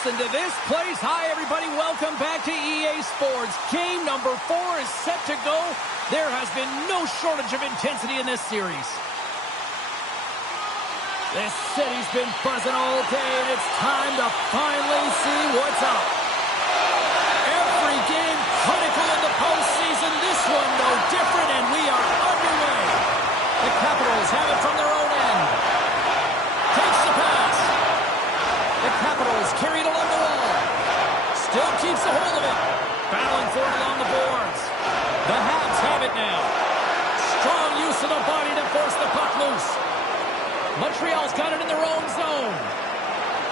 listen to this place. Hi, everybody. Welcome back to EA Sports. Game number 4 is set to go. There has been no shortage of intensity in this series. This city's been buzzing all day, and it's time to finally see what's up. Every game critical in the postseason. This one no different, and we are underway. The Capitals have it from their own end. Takes the pass. The Capitals carried along the wall. Still keeps a hold of it. Battling for it along the boards. The Habs have it now. Strong use of the body to force the puck loose. Montreal's got it in their own zone.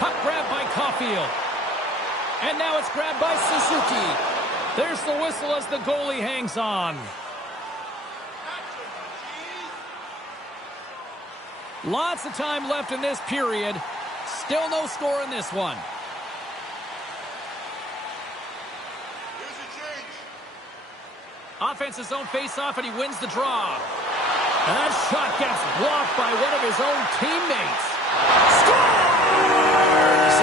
Puck grabbed by Caulfield. And now it's grabbed by Suzuki. There's the whistle as the goalie hangs on. Lots of time left in this period. Still no score in this one. Here's a change. Offensive zone face-off, and he wins the draw. And that shot gets blocked by one of his own teammates. Scores!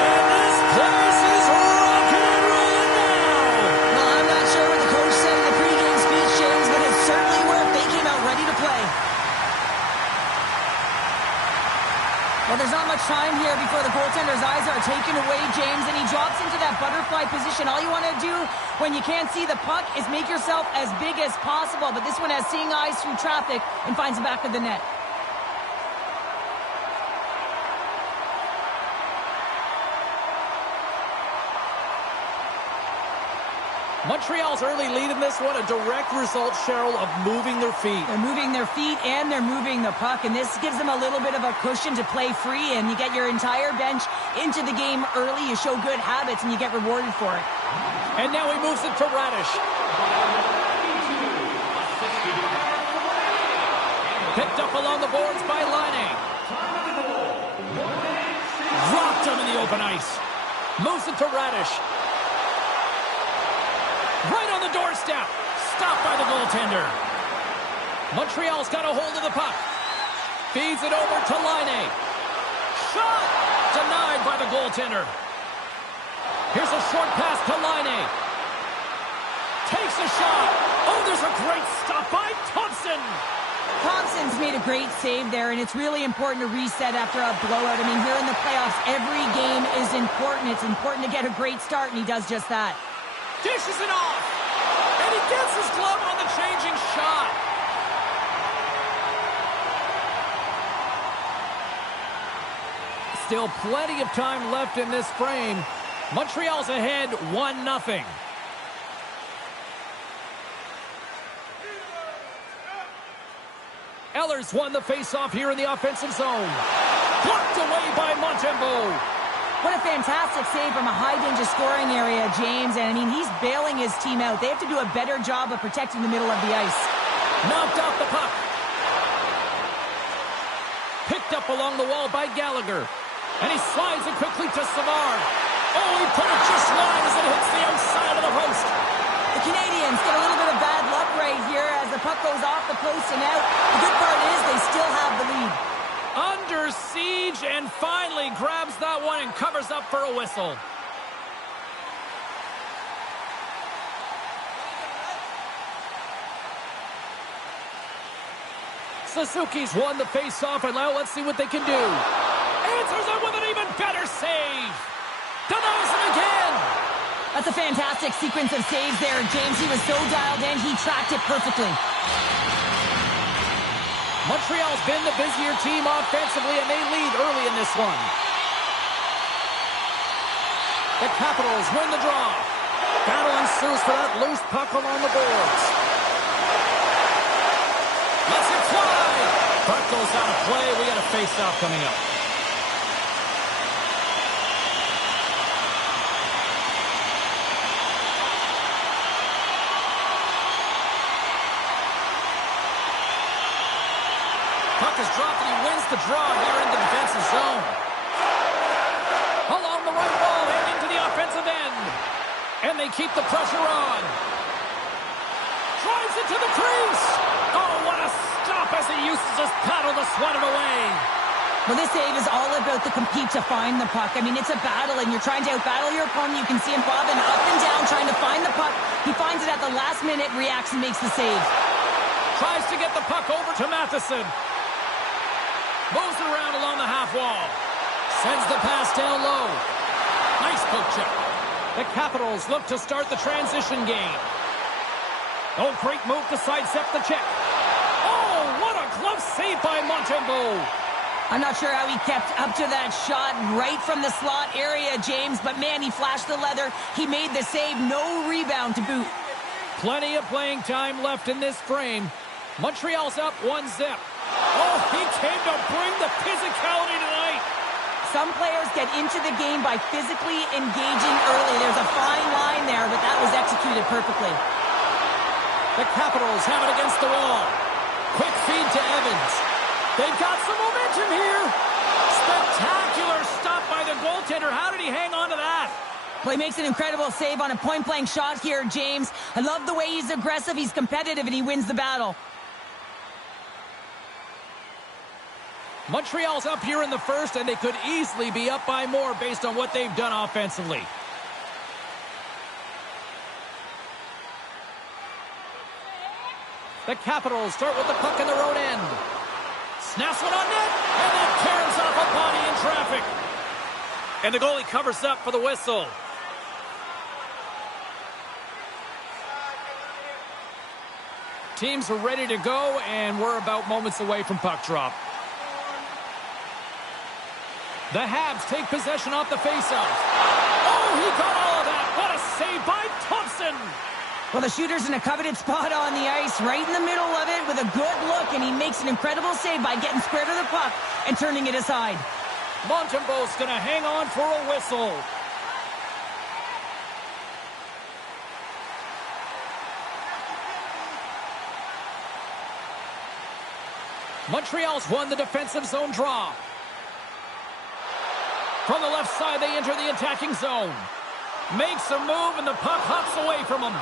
And this place is rocking and rolling now. Well, I'm not sure what the coach said in the pregame speech, James, but it certainly worked. They came out ready to play. Well, there's not much time here before the goaltender's eyes are taken away, James, and he drops into that butterfly position. All you want to do when you can't see the puck is make yourself as big as possible, but this one has seeing eyes through traffic and finds the back of the net. Montreal's early lead in this one, a direct result, Cheryl, of moving their feet. They're moving their feet and they're moving the puck, and this gives them a little bit of a cushion to play free, and you get your entire bench into the game early. You show good habits, and you get rewarded for it. And now he moves it to Radish. Picked up along the boards by Laine. Rocked him in the open ice. Moves it to Radish. Right on the doorstep. Stopped by the goaltender. Montreal's got a hold of the puck. Feeds it over to Laine. Shot! Denied by the goaltender. Here's a short pass to Laine. Takes a shot. Oh, there's a great stop by Thompson. Thompson's made a great save there, and it's really important to reset after a blowout. I mean, here in the playoffs, every game is important. It's important to get a great start, and he does just that. Dishes it off. And he gets his glove on the changing shot. Still plenty of time left in this frame. Montreal's ahead 1-0. Ellers won the faceoff here in the offensive zone. Blocked away by Montembeault. What a fantastic save from a high-danger scoring area, James. And, I mean, he's bailing his team out. They have to do a better job of protecting the middle of the ice. Knocked off the puck. Picked up along the wall by Gallagher. And he slides it quickly to Savard. Oh, he put it just wide as it hits the outside of the post. The Canadians get a little bit of bad luck right here as the puck goes off the post and out. The good part is they still have the lead. Under siege, and finally grabs that one and covers up for a whistle. Suzuki's won the face-off, and now let's see what they can do. Answers it with an even better save. Denies him again. That's a fantastic sequence of saves there, James. He was so dialed in, he tracked it perfectly. Montreal's been the busier team offensively, and they lead early in this one. The Capitals win the draw. Battle ensues for that loose puck along the boards. Let's it fly! Puck goes out of play. We got a face-off coming up. Puck is dropped, and he wins the draw here in the defensive zone. Along the right wall and into the offensive end. And they keep the pressure on. Drives it to the crease. Oh, what a stop as he uses his paddle to swat it away. Well, this save is all about the compete to find the puck. I mean, it's a battle, and you're trying to outbattle your opponent. You can see him bobbing up and down, trying to find the puck. He finds it at the last minute, reacts and makes the save. Tries to get the puck over to Matheson. Moves it around along the half wall. Sends the pass down low. Nice poke check. The Capitals look to start the transition game. Oh, great move to sidestep the check. Oh, what a glove save by Montembeault. I'm not sure how he kept up to that shot right from the slot area, James, but man, he flashed the leather. He made the save, no rebound to boot. Plenty of playing time left in this frame. Montreal's up 1-0. Oh, he came to bring the physicality tonight. Some players get into the game by physically engaging early. There's a fine line there, but that was executed perfectly. The Capitals have it against the wall. Quick feed to Evans. They've got some momentum here. Spectacular stop by the goaltender. How did he hang on to that? Well, he makes an incredible save on a point-blank shot here, James. I love the way he's aggressive, he's competitive, and he wins the battle. Montreal's up here in the first, and they could easily be up by more based on what they've done offensively. The Capitals start with the puck in their own end. Snaps one on net, and then tears off a body in traffic. And the goalie covers up for the whistle. Teams are ready to go, and we're about moments away from puck drop. The Habs take possession off the faceoff. Oh, he got all of that. What a save by Thompson. Well, the shooter's in a coveted spot on the ice, right in the middle of it with a good look, and he makes an incredible save by getting square to the puck and turning it aside. Montembeault's going to hang on for a whistle. Montreal's won the defensive zone draw. From the left side, they enter the attacking zone. Makes a move, and the puck hops away from him.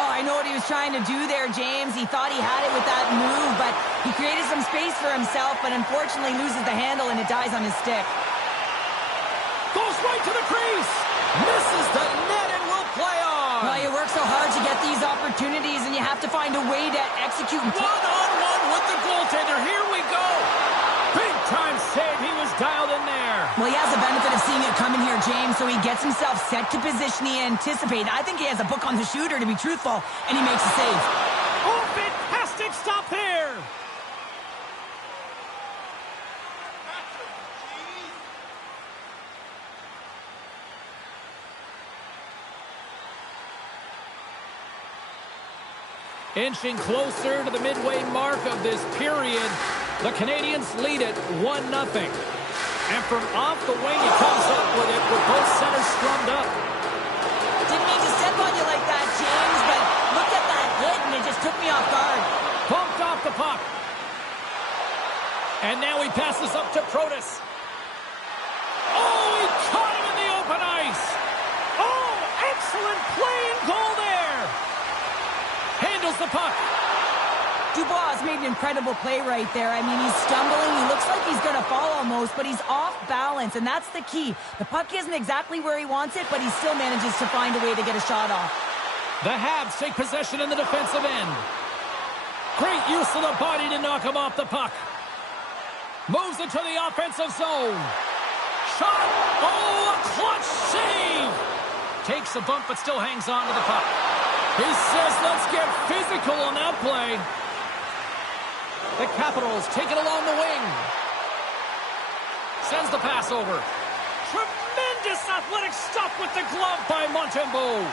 Oh, I know what he was trying to do there, James. He thought he had it with that move, but he created some space for himself, but unfortunately loses the handle, and it dies on his stick. Goes right to the crease. Misses the net and will play on. Well, you work so hard to get these opportunities, and you have to find a way to execute. One-on-one with the goaltender. Here we go. Big-time save. He was dialed in there. Well, he has the benefit of seeing it coming here, James, so he gets himself set to position he anticipated. I think he has a book on the shooter, to be truthful, and he makes a save. Oh, fantastic stop there. Inching closer to the midway mark of this period, the Canadiens lead it 1-0. And from off the wing, he comes up with it with both centers strummed up. Didn't mean to step on you like that, James, but look at that hit, and it just took me off guard. Pumped off the puck. And now he passes up to Protas. Oh, he caught him in the open ice. Oh, excellent play and goal there. Handles the puck. Dubois made an incredible play right there. I mean, he's stumbling. He looks like he's going to fall almost, but he's off balance, and that's the key. The puck isn't exactly where he wants it, but he still manages to find a way to get a shot off. The Habs take possession in the defensive end. Great use of the body to knock him off the puck. Moves into the offensive zone. Shot. Oh, a clutch save. Takes a bump, but still hangs on to the puck. He says, let's get physical on that play. The Capitals take it along the wing. Sends the pass over. Tremendous athletic stuff with the glove by Montembeault.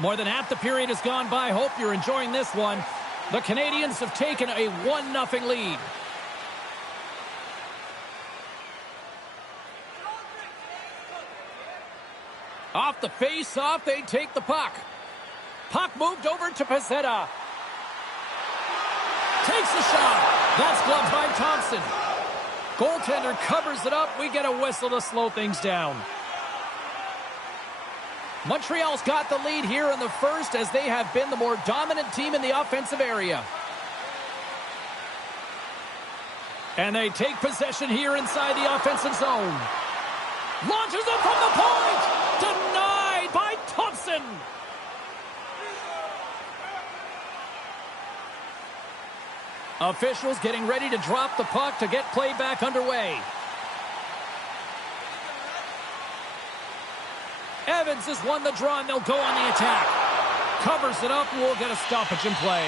More than half the period has gone by. Hope you're enjoying this one. The Canadiens have taken a 1-0 lead. Off the face-off, they take the puck. Puck moved over to Pezzetta. Takes a shot. That's gloved by Thompson. Goaltender covers it up. We get a whistle to slow things down. Montreal's got the lead here in the first as they have been the more dominant team in the offensive area. And they take possession here inside the offensive zone. Launches it from the point! Denied by Thompson! Officials getting ready to drop the puck to get play back underway. Evans has won the draw and they'll go on the attack. Covers it up and we'll get a stoppage in play.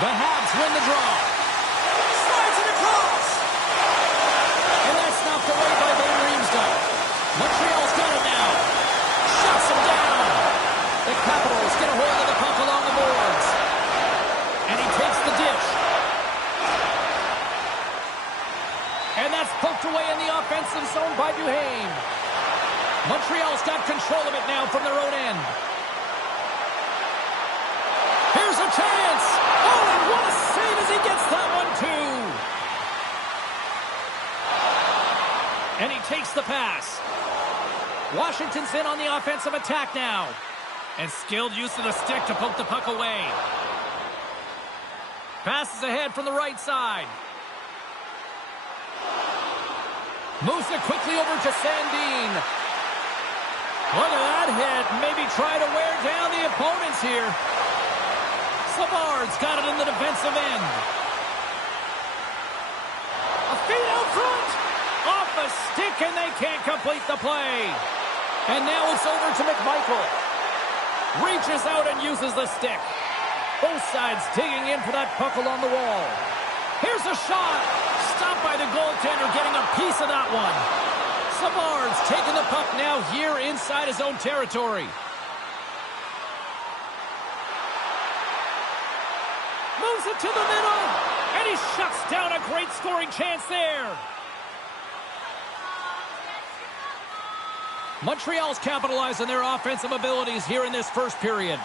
The Habs win the draw. Slides it across. And that's knocked away by Van Riemsdyk. Montreal's got it now. Shuts him down. The Capitals get a hold of the puck along the boards. And he takes the dish. And that's poked away in the offensive zone by Duhaime. Montreal's got control of it now from their own end. Here's a chance. Oh, and what a save as he gets that one, too. And he takes the pass. Washington's in on the offensive attack now. And skilled use of the stick to poke the puck away. Passes ahead from the right side. Moves it quickly over to Sandin. Look at that hit. Maybe try to wear down the opponents here. Savard's got it in the defensive end. A feed out front. Off a stick, and they can't complete the play. And now it's over to McMichael. Reaches out and uses the stick. Both sides digging in for that puck along the wall. Here's a shot. Stopped by the goaltender, getting a piece of that one. Savard's taking the puck now here inside his own territory. Moves it to the middle, and he shuts down a great scoring chance there. Montreal's capitalizing their offensive abilities here in this first period.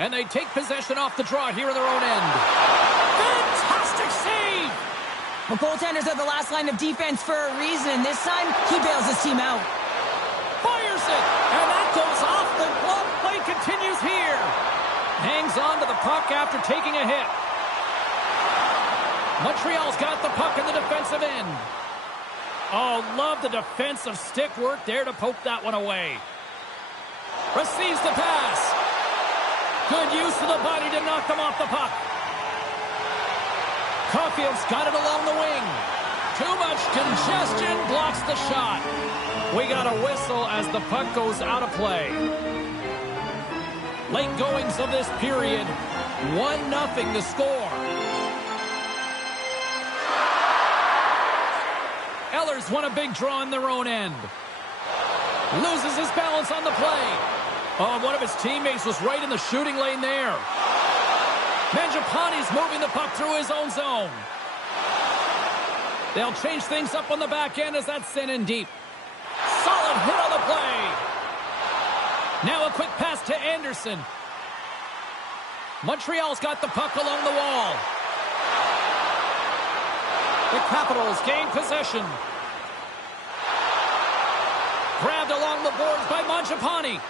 And they take possession off the draw here in their own end. Fantastic save! Well, goaltenders are the last line of defense for a reason. This time, he bails his team out. Fires it, and that goes off the glove. Play continues here. Hangs on to the puck after taking a hit. Montreal's got the puck in the defensive end. Oh, love the defensive stick work there to poke that one away. Receives the pass. Good use of the body to knock them off the puck. Caulfield's got it along the wing. Too much congestion, blocks the shot. We got a whistle as the puck goes out of play. Late goings of this period, 1-0 the score. Eller's won a big draw in their own end. Loses his balance on the play. Oh, one of his teammates was right in the shooting lane there. Mangiapane's moving the puck through his own zone. They'll change things up on the back end as that's sent in deep. Solid hit on the play. Now a quick pass to Anderson. Montreal's got the puck along the wall. The Capitals gain possession. Grabbed along the boards by Mangiapane.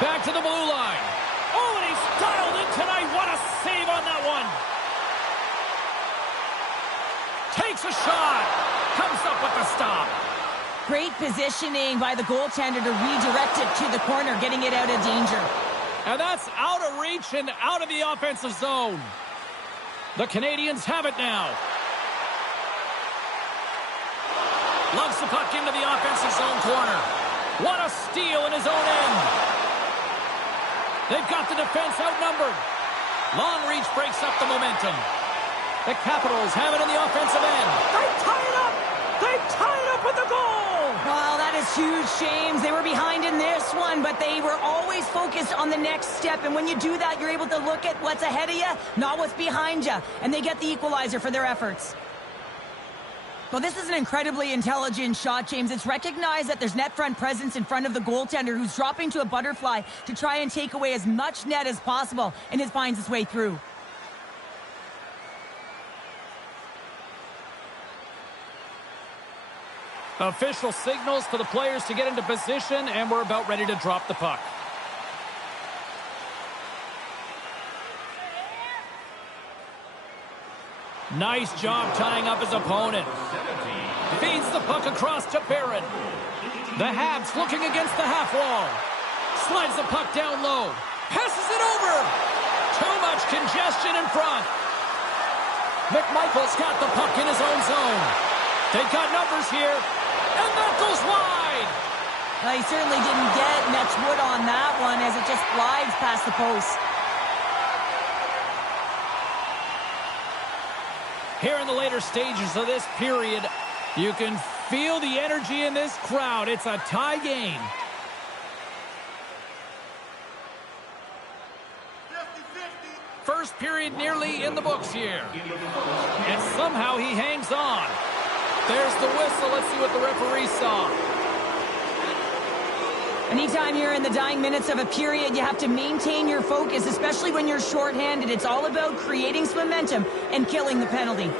Back to the blue line. Oh, and he's dialed in tonight. What a save on that one. Takes a shot. Comes up with the stop. Great positioning by the goaltender to redirect it to the corner, getting it out of danger. And that's out of reach and out of the offensive zone. The Canadians have it now. Lugs the puck into the offensive zone corner. What a steal in his own end. They've got the defense outnumbered. Long reach breaks up the momentum. The Capitals have it in the offensive end. They tie it up. They tie it up with the goal. Well, that is huge, James. They were behind in this one, but they were always focused on the next step. And when you do that, you're able to look at what's ahead of you, not what's behind you. And they get the equalizer for their efforts. Well, this is an incredibly intelligent shot, James. It's recognized that there's net front presence in front of the goaltender who's dropping to a butterfly to try and take away as much net as possible, and it finds its way through. Official signals for the players to get into position, and we're about ready to drop the puck. Nice job tying up his opponent. Feeds the puck across to Barron. The Habs looking against the half wall. Slides the puck down low. Passes it over. Too much congestion in front. McMichael's got the puck in his own zone. They've got numbers here. And that goes wide. Well, he certainly didn't get much wood on that one as it just glides past the post. Here in the later stages of this period, you can feel the energy in this crowd. It's a tie game. 50-50. First period nearly in the books here. And somehow he hangs on. There's the whistle. Let's see what the referee saw. Anytime you're in the dying minutes of a period, you have to maintain your focus, especially when you're shorthanded. It's all about creating some momentum and killing the penalty.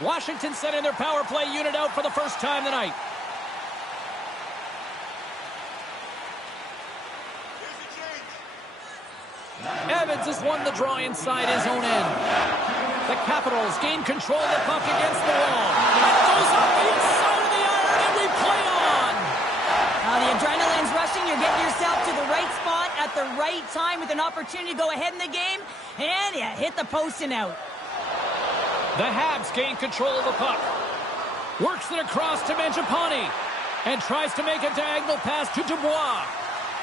Washington sending their power play unit out for the first time tonight. Evans has won the draw inside his own end. The Capitals gain control of the puck against the wall. It goes up the inside of the iron, and we play on. Now the adrenaline's rushing. You're getting yourself to the right spot at the right time with an opportunity to go ahead in the game. And yeah, hit the post and out. The Habs gain control of the puck. Works it across to Mangiapane. And tries to make a diagonal pass to Dubois.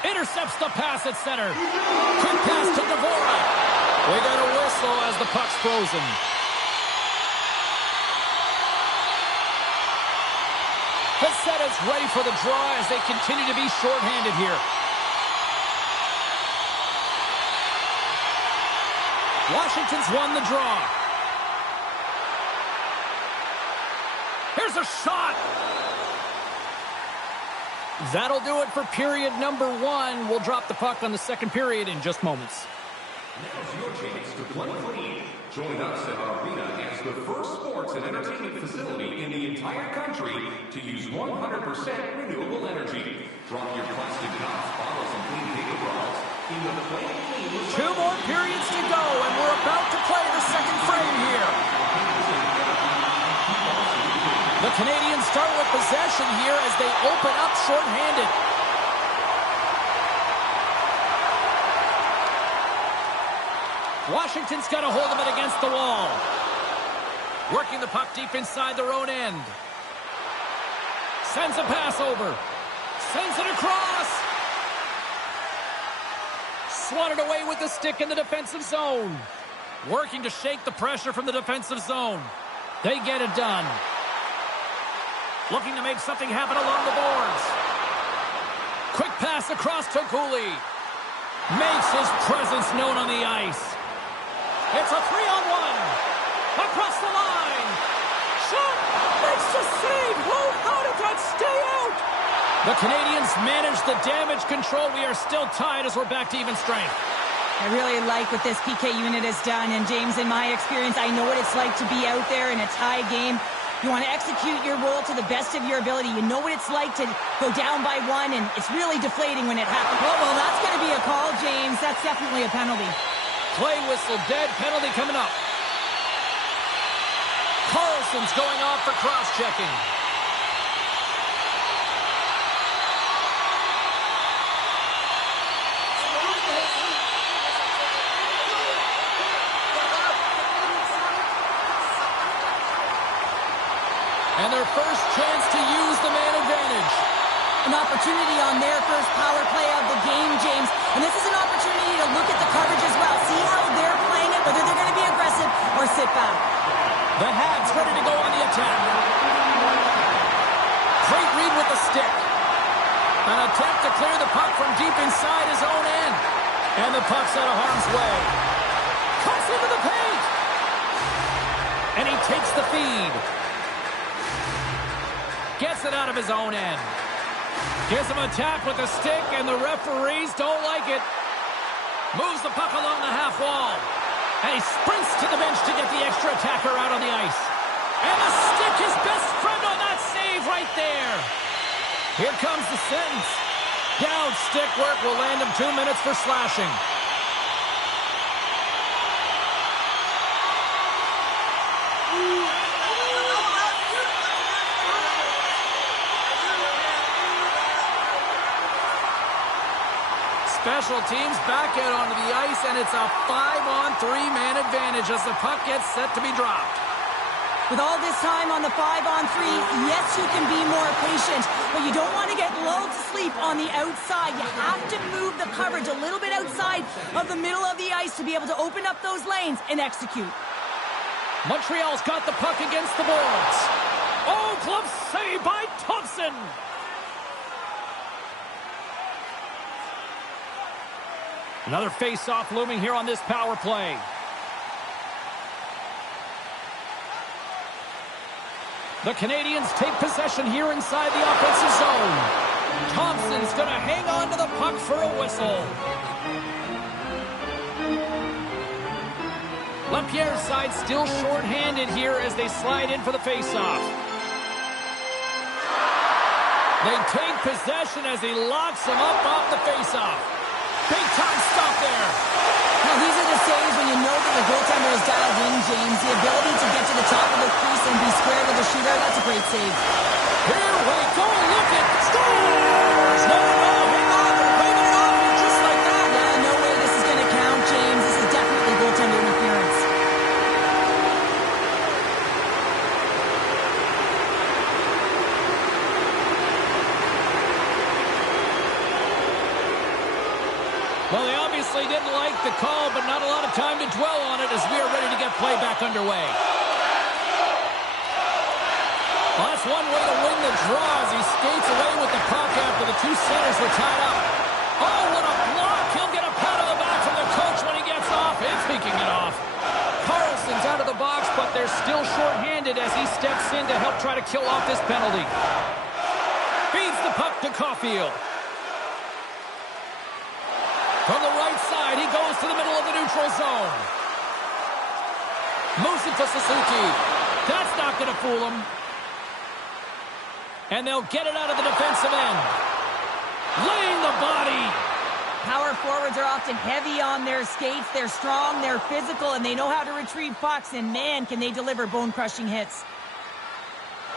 Intercepts the pass at center. Quick pass to Dvorak. We got a whistle as the puck's frozen. The set is ready for the draw as they continue to be shorthanded here. Washington's won the draw. Here's a shot. That'll do it for period number 1. We'll drop the puck on the second period in just moments. Now's your chance to play clean. Join us at our arena as the first sports and entertainment facility in the entire country to use 100% renewable energy. Drop your plastic cups, bottles, and clean paper products in the Play Clean. 2 more periods to go, and we're about to play the second frame here. The Canadians start with possession here as they open up shorthanded. Washington's got a hold of it against the wall. Working the puck deep inside their own end. Sends a pass over. Sends it across. Swatted away with the stick in the defensive zone. Working to shake the pressure from the defensive zone. They get it done. Looking to make something happen along the boards. Quick pass across to Cooley. Makes his presence known on the ice. It's a 3-on-1. Across the line. Shot. Makes the save. Oh, how did that stay out? The Canadians manage the damage control. We are still tied as we're back to even strength. I really like what this PK unit has done. And James, in my experience, I know what it's like to be out there in a tie game. You want to execute your role to the best of your ability. You know what it's like to go down by 1, and it's really deflating when it happens. Oh, well, that's going to be a call, James. That's definitely a penalty. Play whistle dead. Penalty coming up. Carlson's going off for cross-checking. And their first chance to use the man advantage. An opportunity on their first power play of the game, James. And this is an opportunity to look at the coverage as well. See how they're playing it, whether they're going to be aggressive or sit back. The Habs ready to go on the attack. Great read with the stick. An attempt to clear the puck from deep inside his own end. And the puck's out of harm's way. Cuts into the paint. And he takes the feed. Gets it out of his own end. Gives him a tap with the stick, and the referees don't like it. Moves the puck along the half wall. And he sprints to the bench to get the extra attacker out on the ice. And the stick, his best friend on that save right there. Here comes the sentence. Down stick work will land him 2 minutes for slashing. Special teams back out onto the ice, and it's a 5-on-3 man advantage as the puck gets set to be dropped. With all this time on the 5-on-3, yes, you can be more patient, but you don't want to get lulled to sleep on the outside. You have to move the coverage a little bit outside of the middle of the ice to be able to open up those lanes and execute. Montreal's got the puck against the boards. Oh, glove save by Thompson. Another face-off looming here on this power play. The Canadians take possession here inside the offensive zone. Thompson's going to hang on to the puck for a whistle. LaPierre's side still short-handed here as they slide in for the face-off. They take possession as he locks him up off the face-off. Big-time stop there. Now, these are the saves when you know that the goaltender is dialed in, James. The ability to get to the top of the crease and be square with the shooter, that's a great save. Here we go. Look at scores. No, hang on. They're waving it off here just like that. Yeah, no way this is going to count, James. This is definitely goaltender interference. Well, they obviously didn't like the call, but not a lot of time to dwell on it as we are ready to get play back underway. Well, that's one way to win the draw as he skates away with the puck after the two centers were tied up. Oh, what a block! He'll get a pat on the back from the coach when he gets off. If he can get off. Carlson's out of the box, but they're still short-handed as he steps in to help try to kill off this penalty. Feeds the puck to Caulfield. From the right side, he goes to the middle of the neutral zone. Moves it to Suzuki. That's not going to fool him. And they'll get it out of the defensive end. Laying the body. Power forwards are often heavy on their skates. They're strong, they're physical, and they know how to retrieve pucks. And man, can they deliver bone-crushing hits.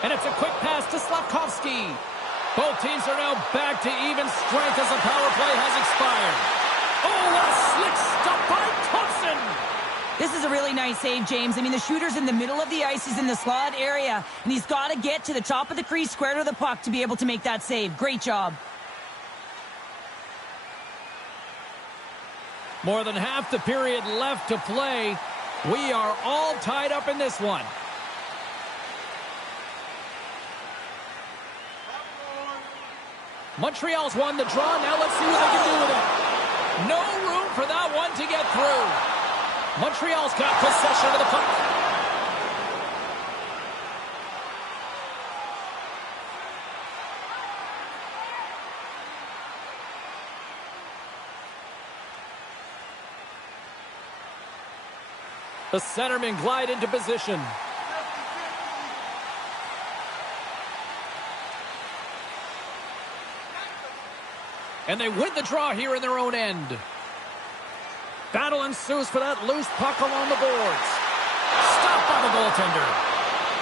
And it's a quick pass to Slavkovsky. Both teams are now back to even strength as the power play has expired. Oh, what a slick stop by Thompson! This is a really nice save, James. I mean, the shooter's in the middle of the ice. He's in the slot area, and he's got to get to the top of the crease, square to the puck, to be able to make that save. Great job. More than half the period left to play. We are all tied up in this one. Montreal's won the draw. Now let's see what they can do with it. No room for that one to get through. Montreal's got possession of the puck. The centermen glide into position. And they win the draw here in their own end. Battle ensues for that loose puck along the boards. Stopped by the goaltender.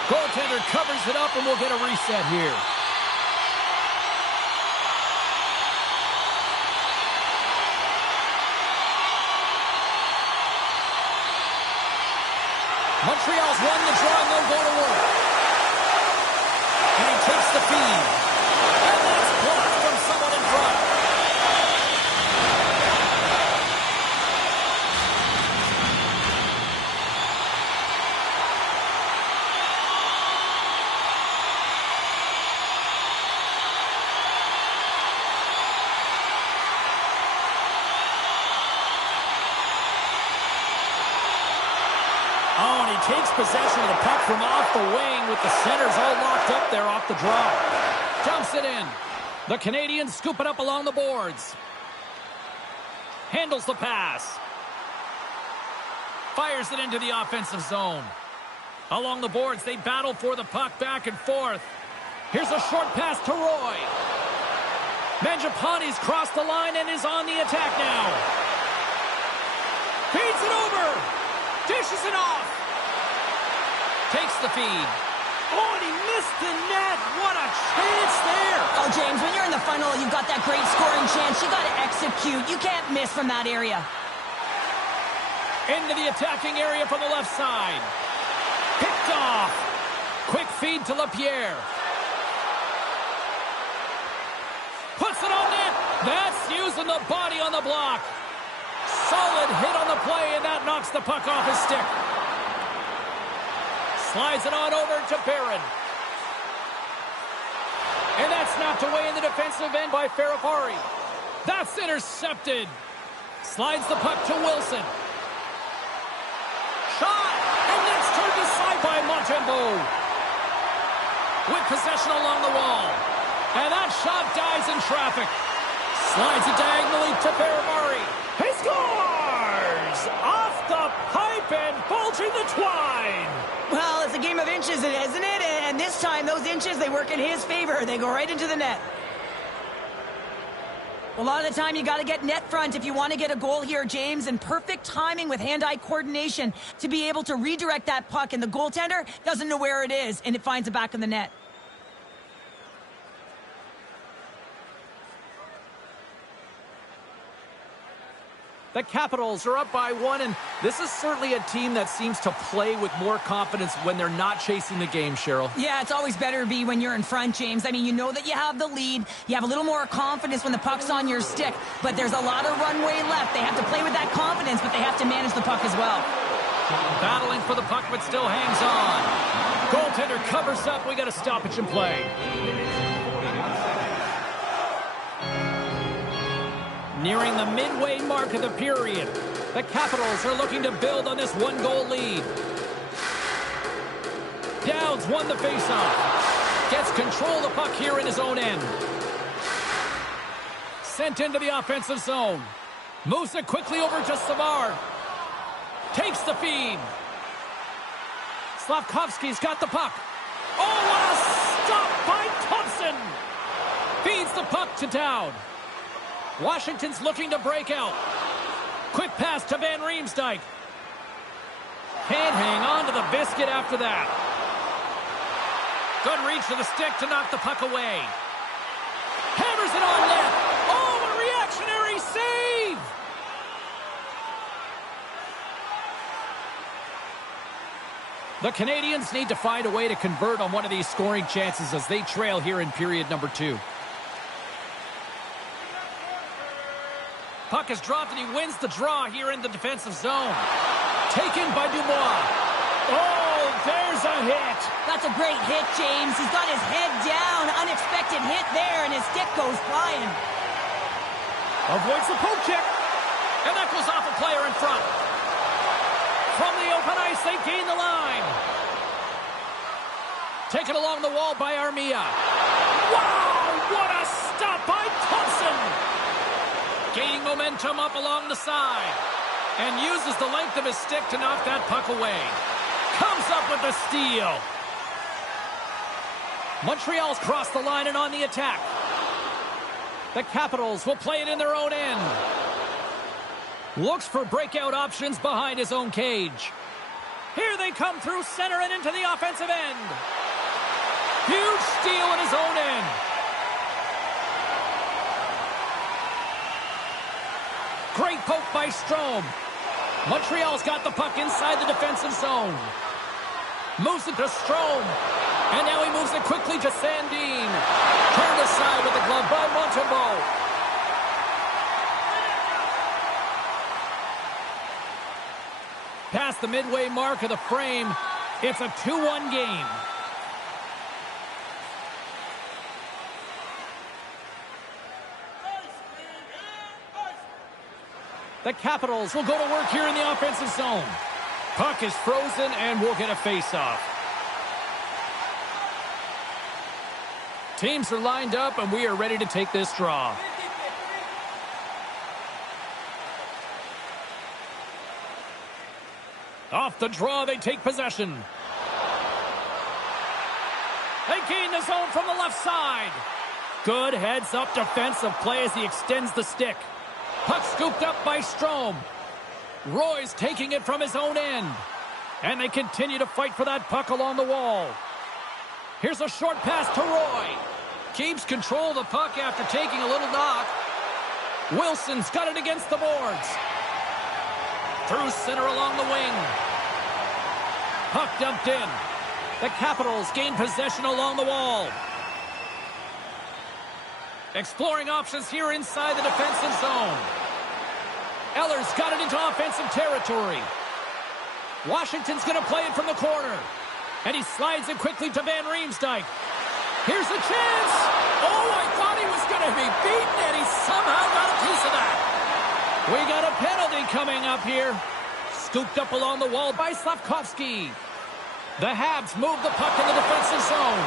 Goaltender covers it up and we'll get a reset here. Montreal's won the draw and they'll go to work. And he takes the feed. And that's blocked from someone in front. takes possession of the puck from off the wing with the centers all locked up there off the draw. Dumps it in. The Canadians scoop it up along the boards. Handles the pass. Fires it into the offensive zone. Along the boards, they battle for the puck back and forth. Here's a short pass to Roy. Mangiapane's crossed the line and is on the attack now. Feeds it over. Dishes it off. Takes the feed. Oh, and he missed the net. What a chance there. Oh, James, when you're in the final, you've got that great scoring chance. You got to execute. You can't miss from that area. Into the attacking area from the left side. Picked off. Quick feed to LaPierre. Puts it on net. That's using the body on the block. Solid hit on the play, and that knocks the puck off his stick. Slides it on over to Barron. And that's knocked away in the defensive end by Ferrapari. That's intercepted. Slides the puck to Wilson. Shot! And that's turned aside by Montembeault. With possession along the wall. And that shot dies in traffic. Slides it diagonally to Ferrapari. He scores! Off the pipe and bulging the twine. Well, it's a game of inches, isn't it? And this time, those inches, they work in his favor. They go right into the net. A lot of the time, you got to get net front if you want to get a goal here, James. And perfect timing with hand-eye coordination to be able to redirect that puck. And the goaltender doesn't know where it is, and it finds it back in the net. The Capitals are up by 1, and this is certainly a team that seems to play with more confidence when they're not chasing the game, Cheryl. Yeah, it's always better to be when you're in front, James. I mean, you know that you have the lead. You have a little more confidence when the puck's on your stick, but there's a lot of runway left. They have to play with that confidence, but they have to manage the puck as well. Battling for the puck, but still hangs on. Goaltender covers up. We got a stoppage in play. Nearing the midway mark of the period, the Capitals are looking to build on this one-goal lead. Dowds won the faceoff. Gets control of the puck here in his own end. Sent into the offensive zone. Moves it quickly over to Savard. Takes the feed. Slavkovsky's got the puck. Oh, what a stop by Thompson! Feeds the puck to Dowd. Washington's looking to break out. Quick pass to Van Riemsdyk. Can't hang on to the biscuit after that. Good reach to the stick to knock the puck away. Hammers it on net. Oh, a reactionary save! The Canadians need to find a way to convert on one of these scoring chances as they trail here in period number 2. Puck is dropped and he wins the draw here in the defensive zone. Taken by Dubois. Oh, there's a hit. That's a great hit, James. He's got his head down. Unexpected hit there, and his stick goes flying. Avoids the poke check. And that goes off a player in front. From the open ice, they gain the line. Taken along the wall by Armia. Wow, what a stop by Thompson. Gaining momentum up along the side. And uses the length of his stick to knock that puck away. Comes up with the steal. Montreal's crossed the line and on the attack. The Capitals will play it in their own end. Looks for breakout options behind his own cage. Here they come through center and into the offensive end. Huge steal in his own end. Great poke by Strome. Montreal's got the puck inside the defensive zone. Moves it to Strome. And now he moves it quickly to Sandin. Turned aside with the glove by Montembeault. Past the midway mark of the frame, it's a 2-1 game. The Capitals will go to work here in the offensive zone. Puck is frozen, and we'll get a face-off. Teams are lined up, and we are ready to take this draw. Off the draw, they take possession. They gain the zone from the left side. Good heads-up defensive play as he extends the stick. Puck scooped up by Strome. Roy's taking it from his own end. And they continue to fight for that puck along the wall. Here's a short pass to Roy. Keeps control of the puck after taking a little knock. Wilson's got it against the boards. Through center along the wing. Puck dumped in. The Capitals gain possession along the wall. Exploring options here inside the defensive zone. Eller's got it into offensive territory. Washington's going to play it from the corner. And he slides it quickly to Van Riemsdyk. Here's a chance. Oh, I thought he was going to be beaten, and he somehow got a piece of that. We got a penalty coming up here. Scooped up along the wall by Slavkovsky. The Habs move the puck in the defensive zone.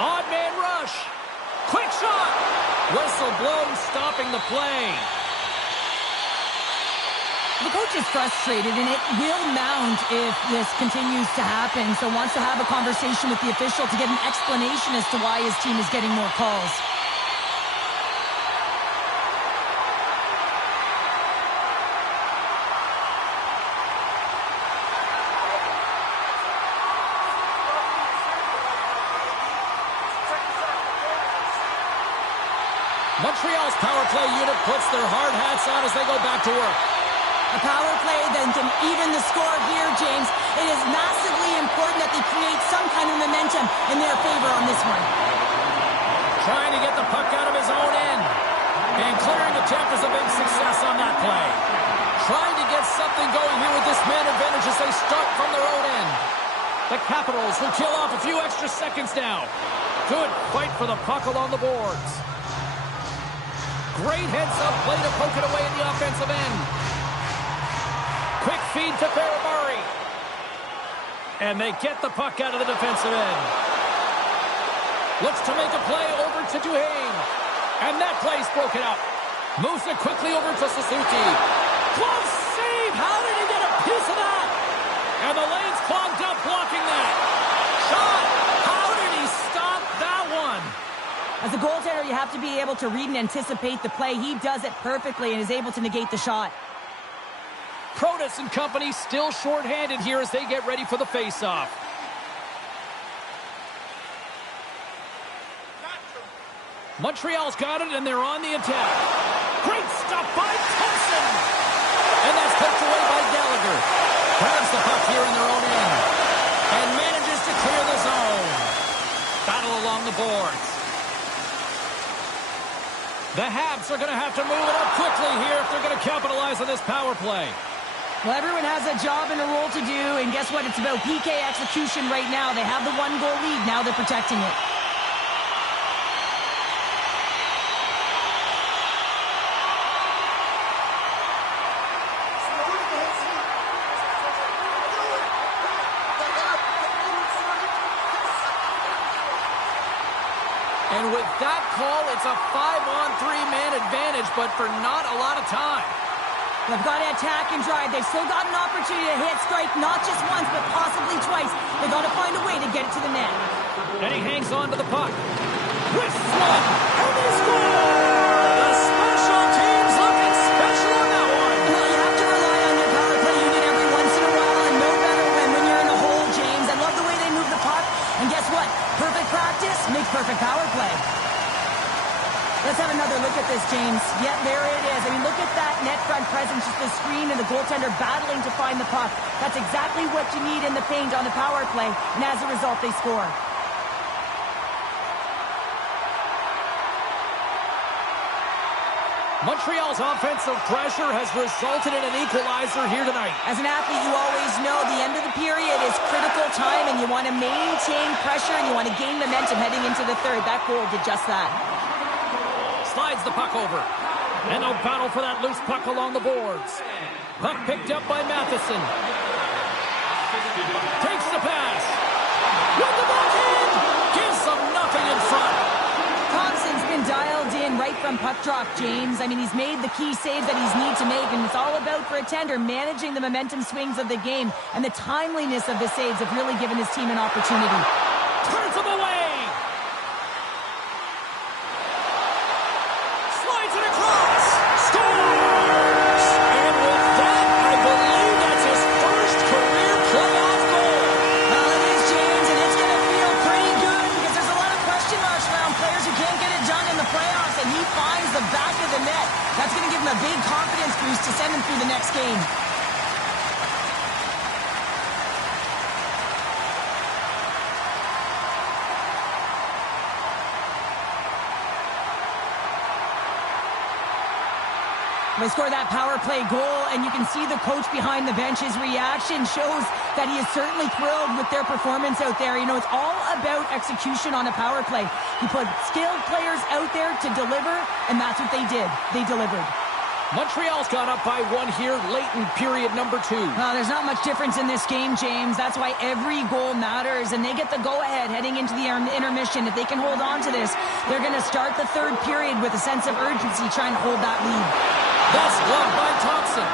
Odd man rush. Quick shot. Whistle blown, stopping the play. The coach is frustrated, and it will mount if this continues to happen. So wants to have a conversation with the official to get an explanation as to why his team is getting more calls. Montreal's power play unit puts their hard hats on as they go back to work. A power play then can even the score here, James. It is massively important that they create some kind of momentum in their favor on this one. Trying to get the puck out of his own end. And clearing the attempt is a big success on that play. Trying to get something going here with this man advantage as they start from their own end. The Capitals will kill off a few extra seconds now. Good fight for the puck along the boards. Great heads-up play to poke it away in the offensive end. Quick feed to Ferrabari. And they get the puck out of the defensive end. Looks to make a play over to Duhaime. And that play's broken up. Moves it quickly over to Suzuki. Close save! How did he get a piece of that? And the lane's clogged up blocking that. Shot! How did he stop that one? As a goaltender, you have to be able to read and anticipate the play. He does it perfectly and is able to negate the shot. Protas and company still shorthanded here as they get ready for the face-off. Montreal's got it, and they're on the attack. Great stop by Thompson! And that's poked away by Gallagher. Grabs the puck here in their own end. And manages to clear the zone. Battle along the boards. The Habs are going to have to move it up quickly here if they're going to capitalize on this power play. Well, everyone has a job and a role to do, and guess what? It's about PK execution right now. They have the one-goal lead. Now they're protecting it. And with that call, it's a 5-on-3-man advantage, but for not a lot of time. They've got to attack and drive. They've still got an opportunity to hit strike, not just once, but possibly twice. They've got to find a way to get it to the net. And he hangs on to the puck. Wrists one, and they score! The special teams looking special on that one. Well, you have to rely on your power play unit every once in a while, and no better when you're in a hole, James. I love the way they move the puck. And guess what? Perfect practice makes perfect power play. Let's have another look at this, James. Yep, there it is. I mean, look at that net front presence, just the screen and the goaltender battling to find the puck. That's exactly what you need in the paint on the power play, and as a result, they score. Montreal's offensive pressure has resulted in an equalizer here tonight. As an athlete, you always know the end of the period is critical time, and you want to maintain pressure, and you want to gain momentum heading into the third. That goal did just that. Slides the puck over. And they'll battle for that loose puck along the boards. Puck picked up by Matheson. Takes the pass. With the backhand. Gives them nothing in front. Thompson's been dialed in right from puck drop, James. I mean, he's made the key saves that he's need to make, and it's all about, for a tender, managing the momentum swings of the game, and the timeliness of the saves have really given his team an opportunity. Turns them away. Slides it across. Scores! And with that, I believe that's his first career playoff goal. Well, it is, James, and it's going to feel pretty good because there's a lot of question marks around players who can't get it done in the playoffs, and he finds the back of the net. That's going to give him a big confidence boost to send him through the next game. They score that power play goal, and you can see the coach behind the bench. His reaction shows that he is certainly thrilled with their performance out there. You know, it's all about execution on a power play. He put skilled players out there to deliver, and that's what they did. They delivered. Montreal's gone up by one here late in period number 2. Well, there's not much difference in this game, James. That's why every goal matters, and they get the go-ahead heading into the intermission. If they can hold on to this, they're going to start the third period with a sense of urgency trying to hold that lead. That's gloved by Thompson.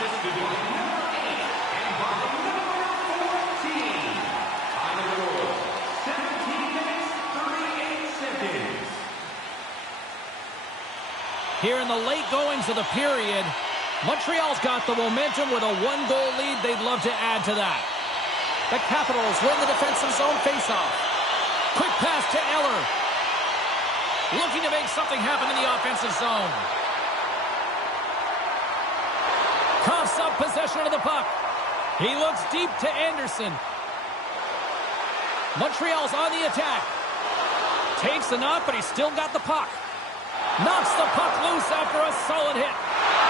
Assisted by number 8 and by number 14. Time of the goal, 17 minutes, 38 seconds. Here in the late goings of the period, Montreal's got the momentum with a one-goal lead. They'd love to add to that. The Capitals win the defensive zone faceoff. Quick pass to Eller. Looking to make something happen in the offensive zone. Coughs up possession of the puck. He looks deep to Anderson. Montreal's on the attack. Takes the knock, but he's still got the puck. Knocks the puck loose after a solid hit.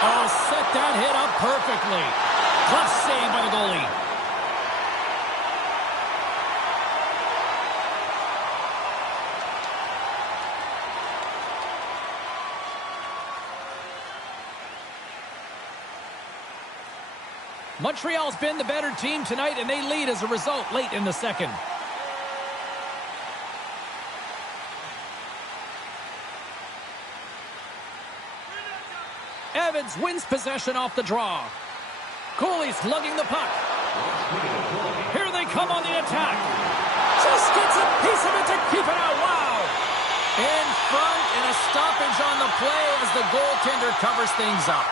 Oh, set that hit up perfectly. Tough save by the goalie. Montreal's been the better team tonight, and they lead as a result late in the second. Evans wins possession off the draw. Cooley's lugging the puck. Here they come on the attack. Just gets a piece of it to keep it out. Wow! In front, and a stoppage on the play as the goaltender covers things up.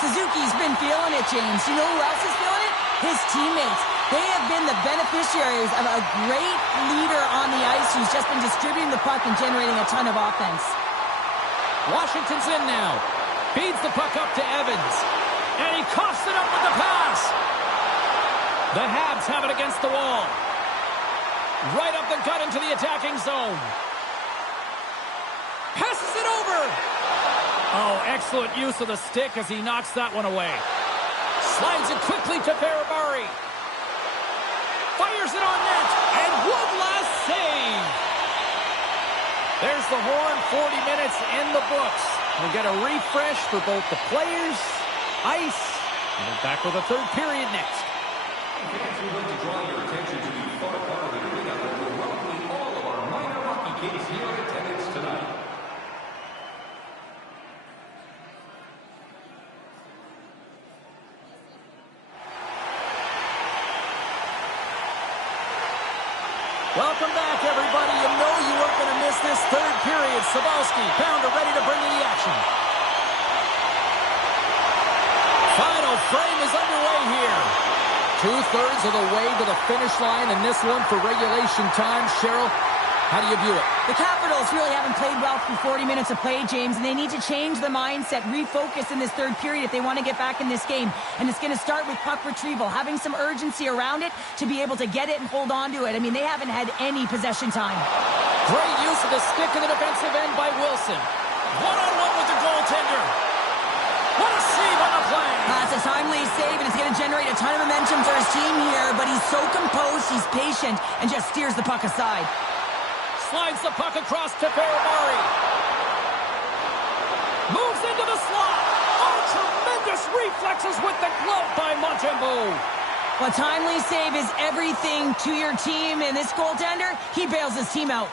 Suzuki's been feeling it, James. You know who else is feeling it? His teammates. They have been the beneficiaries of a great leader on the ice who's just been distributing the puck and generating a ton of offense. Washington's in now. Feeds the puck up to Evans. And he coughs it up with the pass. The Habs have it against the wall. Right up the gut into the attacking zone. Passes it over. Oh, excellent use of the stick as he knocks that one away. Slides it quickly to Ferrabari. Fires it on net. And one last save. There's the horn. 40 minutes in the books. We'll get a refresh for both the players, ice, and we're back with a third period next. Fans, we'd like to draw your attention to the far part of the arena where we're welcoming all of our minor hockey kids here in attendance tonight. Welcome back, everybody. You know you weren't going to miss this third period. Sabalski, Pounder ready to bring you the action. Final frame is underway here. 2/3 of the way to the finish line, and this one for regulation time. Cheryl, how do you view it? The Capitals really haven't played well through 40 minutes of play, James, and they need to change the mindset, refocus in this third period if they want to get back in this game. And it's going to start with puck retrieval, having some urgency around it to be able to get it and hold on to it. I mean, they haven't had any possession time. Great use of the stick in the defensive end by Wilson. One-on-one with the goaltender. What a save on the play. That's a timely save, and it's going to generate a ton of momentum for his team here, but he's so composed, he's patient, and just steers the puck aside. Slides the puck across to Ferrabari. Moves into the slot. Oh, tremendous reflexes with the glove by Montembeault. A timely save is everything to your team, and this goaltender, he bails his team out.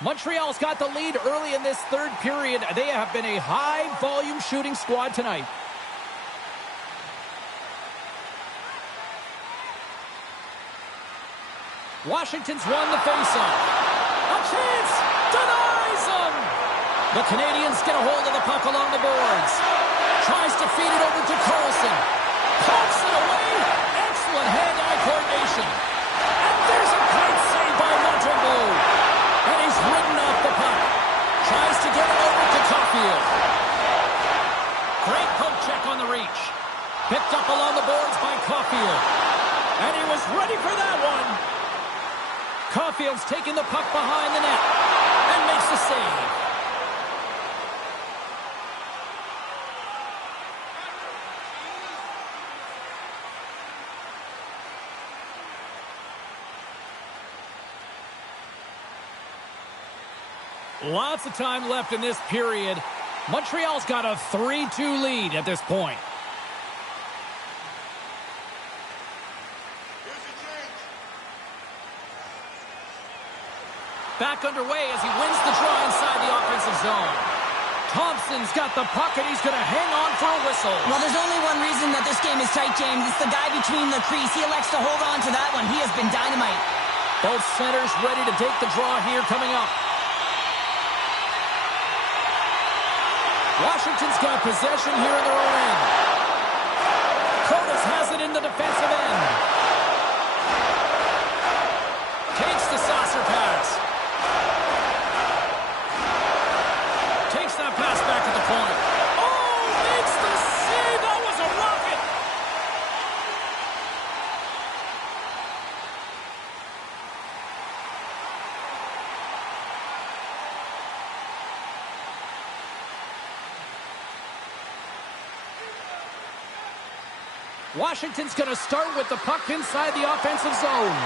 Montreal's got the lead early in this third period. They have been a high-volume shooting squad tonight. Washington's won the faceoff. A chance! Denies them! The Canadians get a hold of the puck along the boards. Tries to feed it over to Carlson. Pumps it away. Excellent hand-eye coordination. And there's a great save by Montembeault. And he's ridden off the puck. Tries to get it over to Caulfield. Great poke check on the reach. Picked up along the boards by Caulfield. And he was ready for that one. Caulfield's taking the puck behind the net and makes the save. Lots of time left in this period. Montreal's got a 3-2 lead at this point. Back underway as he wins the draw inside the offensive zone. Thompson's got the puck and he's going to hang on for a whistle. Well, there's only one reason that this game is tight, James. It's the guy between the crease. He elects to hold on to that one. He has been dynamite. Both centers ready to take the draw here coming up. Washington's got possession here in their own end. Protas has it in the defensive end. Takes the saucer pass. Takes that pass back at the point. Oh, makes the save. That was a rocket. Washington's going to start with the puck inside the offensive zone.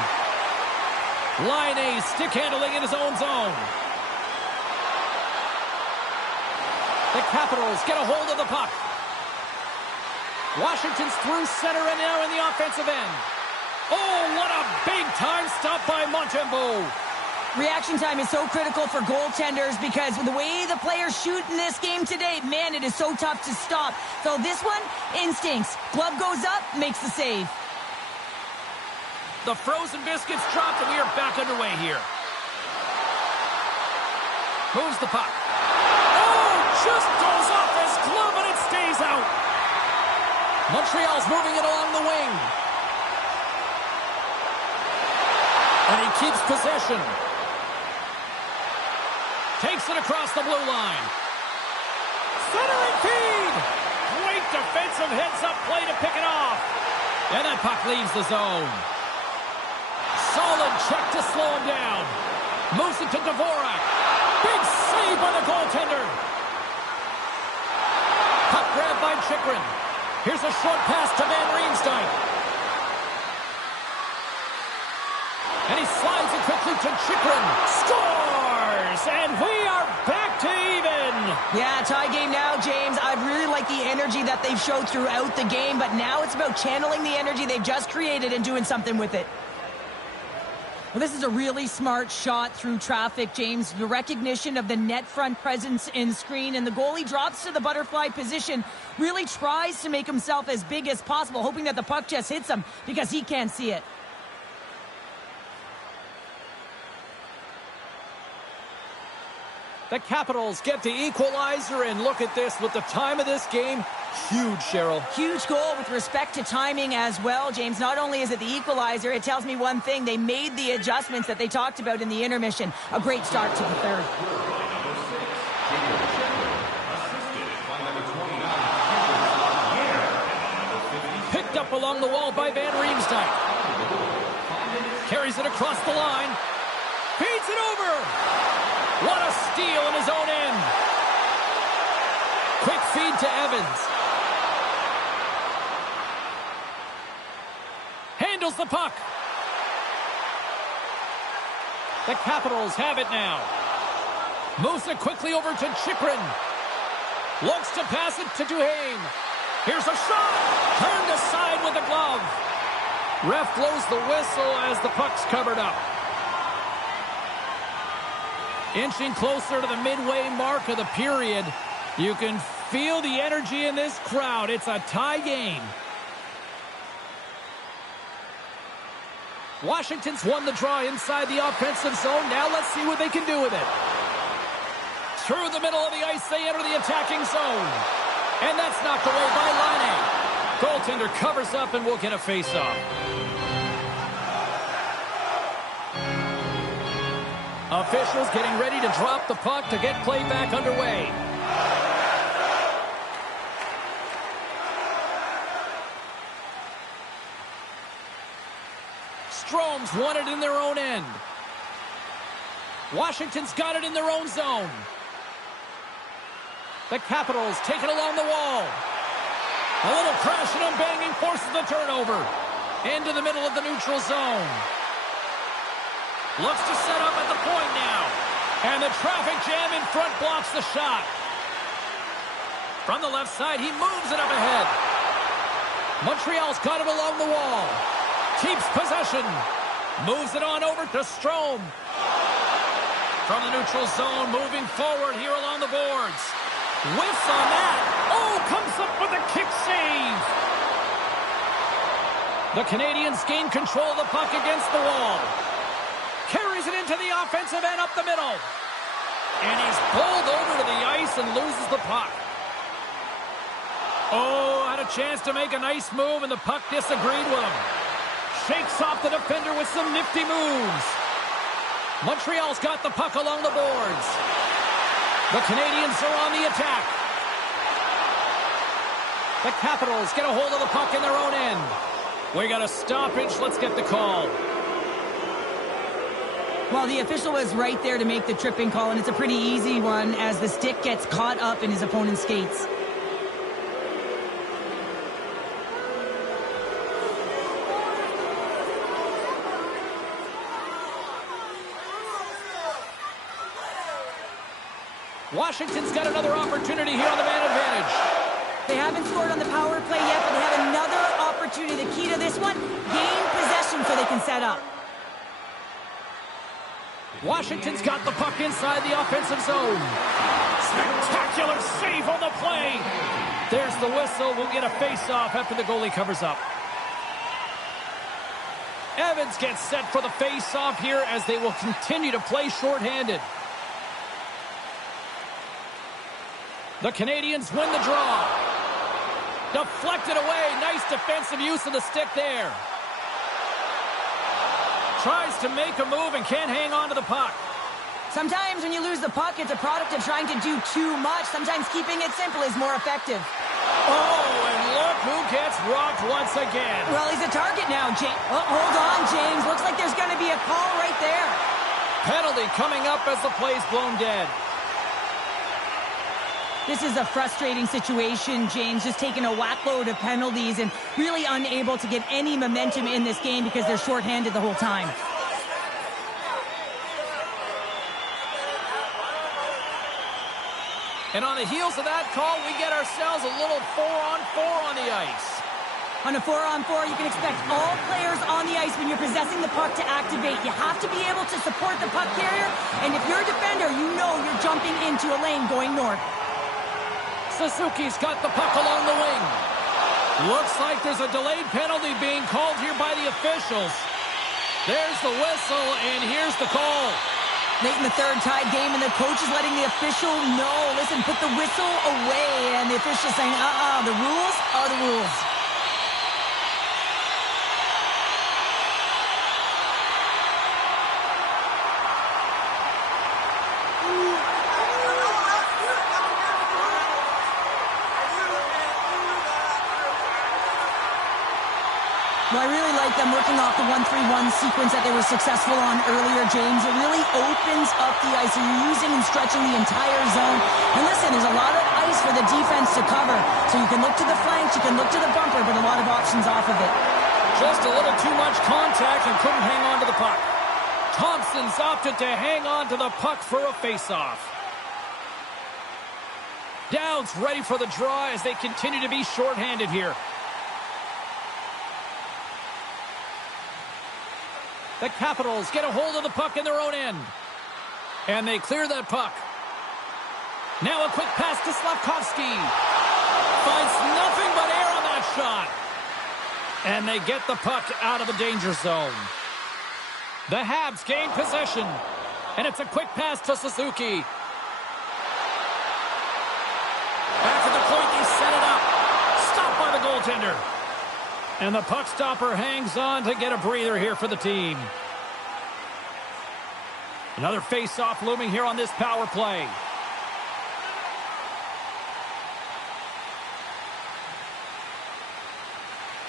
Line A, stick handling in his own zone. The Capitals get a hold of the puck. Washington's through center and now in the offensive end. Oh, what a big-time stop by Montembeault. Reaction time is so critical for goaltenders because the way the players shoot in this game today, man, it is so tough to stop. So this one, instincts. Glove goes up, makes the save. The frozen biscuits dropped and we are back underway here. Moves the puck. Oh, just goes off his glove and it stays out. Montreal's moving it along the wing. And he keeps possession. Takes it across the blue line. Centering feed. Great defensive heads-up play to pick it off. And that puck leaves the zone. Solid check to slow him down. Moves it to Dvorak. Big save by the goaltender. Puck grab by Chychrun. Here's a short pass to Van Riemsdyk. And he slides it quickly to Chychrun. Scores! And we are back to even. Yeah, tie game now, James. I really like the energy that they've showed throughout the game, but now it's about channeling the energy they've just created and doing something with it. Well, this is a really smart shot through traffic, James. Your recognition of the net front presence in screen, and the goalie drops to the butterfly position, really tries to make himself as big as possible, hoping that the puck just hits him because he can't see it. The Capitals get the equalizer, and look at this with the time of this game. Huge, Cheryl. Huge goal with respect to timing as well, James. Not only is it the equalizer, it tells me one thing. They made the adjustments that they talked about in the intermission. A great start to the third. Picked up along the wall by Van Riemsdyk. Carries it across the line. Feeds it over. What a steal in his own end. Quick feed to Evans. Handles the puck. The Capitals have it now. Moves it quickly over to Chikrin. Looks to pass it to Duhaime. Here's a shot. Turned aside with a glove. Ref blows the whistle as the puck's covered up. Inching closer to the midway mark of the period. You can feel the energy in this crowd. It's a tie game. Washington's won the draw inside the offensive zone. Now let's see what they can do with it. Through the middle of the ice, they enter the attacking zone. And that's knocked away by Laine. Goaltender covers up and will get a face-off. Officials getting ready to drop the puck to get play back underway. Strome's won it in their own end. Washington's got it in their own zone. The Capitals take it along the wall. A little crashing and banging forces the turnover. Into the middle of the neutral zone. Looks to set up at the point now. And the traffic jam in front blocks the shot. From the left side, he moves it up ahead. Montreal's got it along the wall. Keeps possession. Moves it on over to Strome. From the neutral zone, moving forward here along the boards. Whiffs on that. Oh, comes up with a kick save. The Canadians gain control of the puck against the wall. Carries it into the offensive end up the middle. And he's pulled over to the ice and loses the puck. Oh, had a chance to make a nice move, and the puck disagreed with him. Shakes off the defender with some nifty moves. Montreal's got the puck along the boards. The Canadians are on the attack. The Capitals get a hold of the puck in their own end. We got a stoppage. Let's get the call. Well, the official was right there to make the tripping call, and it's a pretty easy one as the stick gets caught up in his opponent's skates. Washington's got another opportunity here on the man advantage. They haven't scored on the power play yet, but they have another opportunity. The key to this one, gain possession so they can set up. Washington's got the puck inside the offensive zone. Spectacular save on the play. There's the whistle. We'll get a face-off after the goalie covers up. Evans gets set for the face-off here as they will continue to play shorthanded. The Canadians win the draw. Deflected away. Nice defensive use of the stick there. Tries to make a move and can't hang on to the puck. Sometimes when you lose the puck, it's a product of trying to do too much. Sometimes keeping it simple is more effective. Oh, and look who gets rocked once again. Well, he's a target now, James. Oh, hold on, James. Looks like there's going to be a call right there. Penalty coming up as the play's blown dead. This is a frustrating situation, James, just taking a whack-load of penalties and really unable to get any momentum in this game because they're shorthanded the whole time. And on the heels of that call, we get ourselves a little 4-on-4 on the ice. On a 4-on-4, you can expect all players on the ice when you're possessing the puck to activate. You have to be able to support the puck carrier, and if you're a defender, you know you're jumping into a lane going north. Suzuki's got the puck along the wing. Looks like there's a delayed penalty being called here by the officials. There's the whistle, and here's the call. Late in the third tied game, and the coach is letting the official know, listen, put the whistle away, and the official's saying, the rules are the rules. Well, I really like them working off the 1-3-1 sequence that they were successful on earlier, James. It really opens up the ice. You're using and stretching the entire zone. And listen, there's a lot of ice for the defense to cover. So you can look to the flanks, you can look to the bumper, but a lot of options off of it. Just a little too much contact and couldn't hang on to the puck. Thompson's opted to hang on to the puck for a face-off. Dowd's ready for the draw as they continue to be shorthanded here. The Capitals get a hold of the puck in their own end. And they clear that puck. Now a quick pass to Slavkovsky. Finds nothing but air on that shot. And they get the puck out of the danger zone. The Habs gain possession. And it's a quick pass to Suzuki. After the point, they set it up. Stopped by the goaltender. And the puck stopper hangs on to get a breather here for the team. Another face-off looming here on this power play.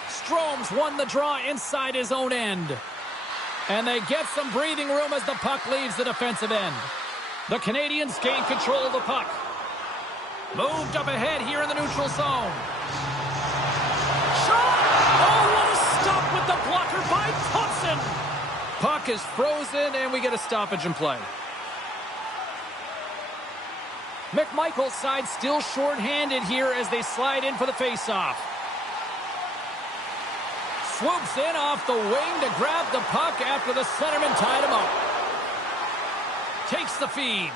Strome's won the draw inside his own end. And they get some breathing room as the puck leaves the defensive end. The Canadians gain control of the puck. Moved up ahead here in the neutral zone. Shot! Oh, what a stop with the blocker by Thompson! Puck is frozen, and we get a stoppage in play. McMichael's side still shorthanded here as they slide in for the faceoff. Swoops in off the wing to grab the puck after the centerman tied him up. Takes the feed.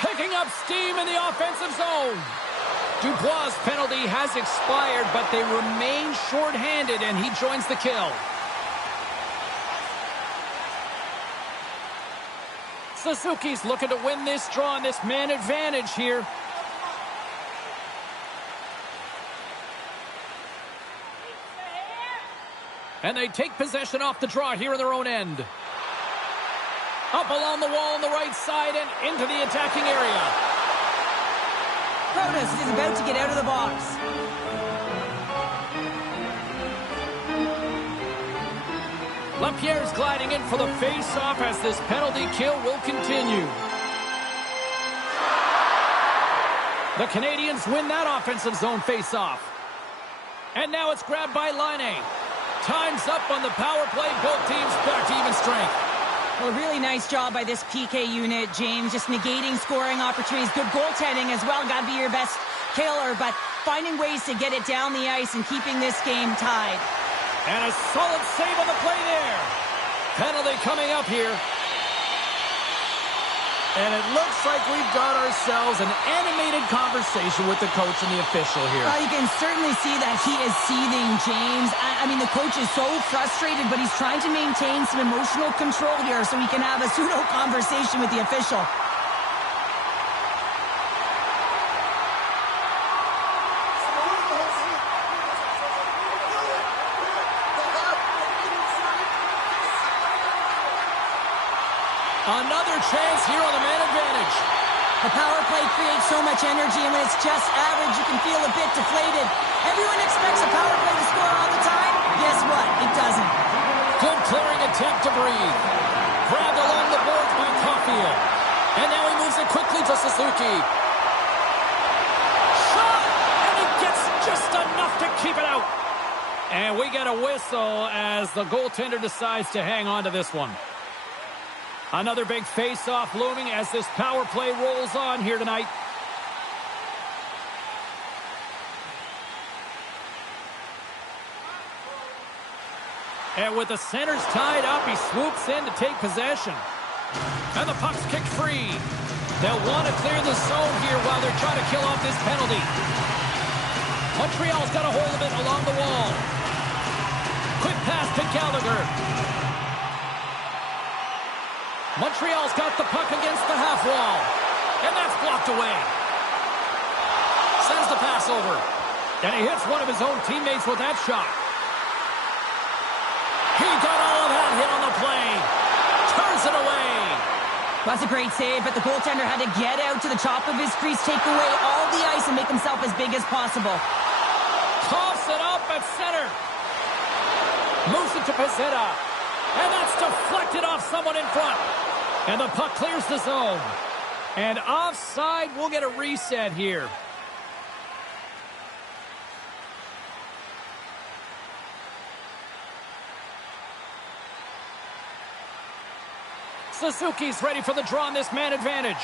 Picking up steam in the offensive zone. Dubois' penalty has expired, but they remain shorthanded, and he joins the kill. Suzuki's looking to win this draw on this man advantage here. And they take possession off the draw here in their own end. Up along the wall on the right side and into the attacking area. Protas is about to get out of the box. LaPierre's gliding in for the face-off as this penalty kill will continue. The Canadians win that offensive zone face-off. And now it's grabbed by Laine. Time's up on the power play. Both teams back to even strength. Well, a really nice job by this PK unit, James. Just negating scoring opportunities. Good goaltending as well. Got to be your best killer, but finding ways to get it down the ice and keeping this game tied. And a solid save on the play there. Penalty coming up here. And it looks like we've got ourselves an animated conversation with the coach and the official here. Well, you can certainly see that he is seething, James. I mean, the coach is so frustrated, but he's trying to maintain some emotional control here so he can have a pseudo-conversation with the official. Another chance here on the man advantage. The power play creates so much energy, and when it's just average, you can feel a bit deflated. Everyone expects a power play to score all the time. Guess what? It doesn't. Good clearing attempt to breathe. Grabbed along the boards by Caulfield. And now he moves it quickly to Suzuki. Shot! And he gets just enough to keep it out. And we get a whistle as the goaltender decides to hang on to this one. Another big face-off looming as this power play rolls on here tonight. And with the centers tied up, he swoops in to take possession. And the puck's kicked free. They'll want to clear the zone here while they're trying to kill off this penalty. Montreal's got a hold of it along the wall. Quick pass to Gallagher. Montreal's got the puck against the half wall. And that's blocked away. Sends the pass over. And he hits one of his own teammates with that shot. He got all of that hit on the play. Turns it away. That's a great save, but the goaltender had to get out to the top of his crease, take away all the ice, and make himself as big as possible. Coughs it up at center. Moves it to Pezzetta. And that's deflected off someone in front. And the puck clears the zone. And offside, we'll get a reset here. Suzuki's ready for the draw on this man advantage.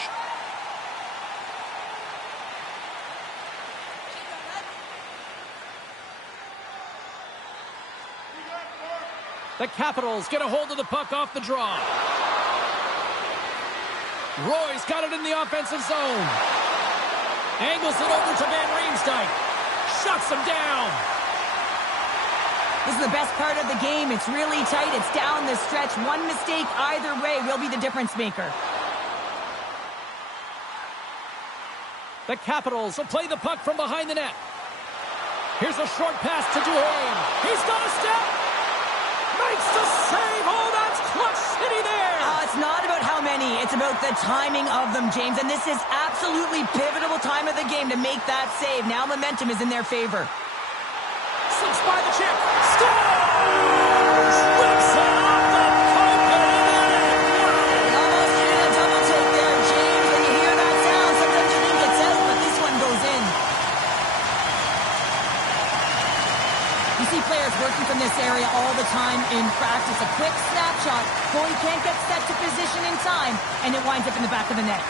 The Capitals get a hold of the puck off the draw. Roy's got it in the offensive zone. Angles it over to Van Riemsdyk. Shuts him down. This is the best part of the game. It's really tight. It's down the stretch. One mistake either way will be the difference maker. The Capitals will play the puck from behind the net. Here's a short pass to Duhaime. He's got a step. Makes the save. Oh, that's clutch city there. It's not about how many. It's about the timing of them, James. And this is absolutely pivotal time of the game to make that save. Now momentum is in their favor. Slips by the chip. Scores! Whips it off the poke and into the net. Wow! Almost did a double take there, James. When you hear that sound, sometimes you think it's out, but this one goes in. You see players working from this area all the time in practice. A quick snapshot. Goalie can't get set to position in time, and it winds up in the back of the net.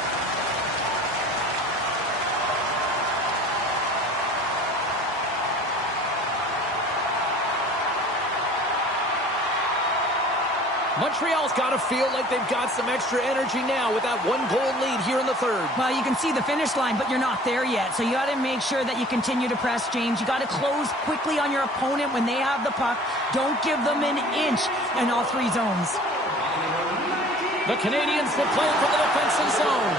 Montreal's got to feel like they've got some extra energy now with that one-goal lead here in the third. Well, you can see the finish line, but you're not there yet. So you got to make sure that you continue to press, James. You got to close quickly on your opponent when they have the puck. Don't give them an inch in all three zones. The Canadians will play from the defensive zone.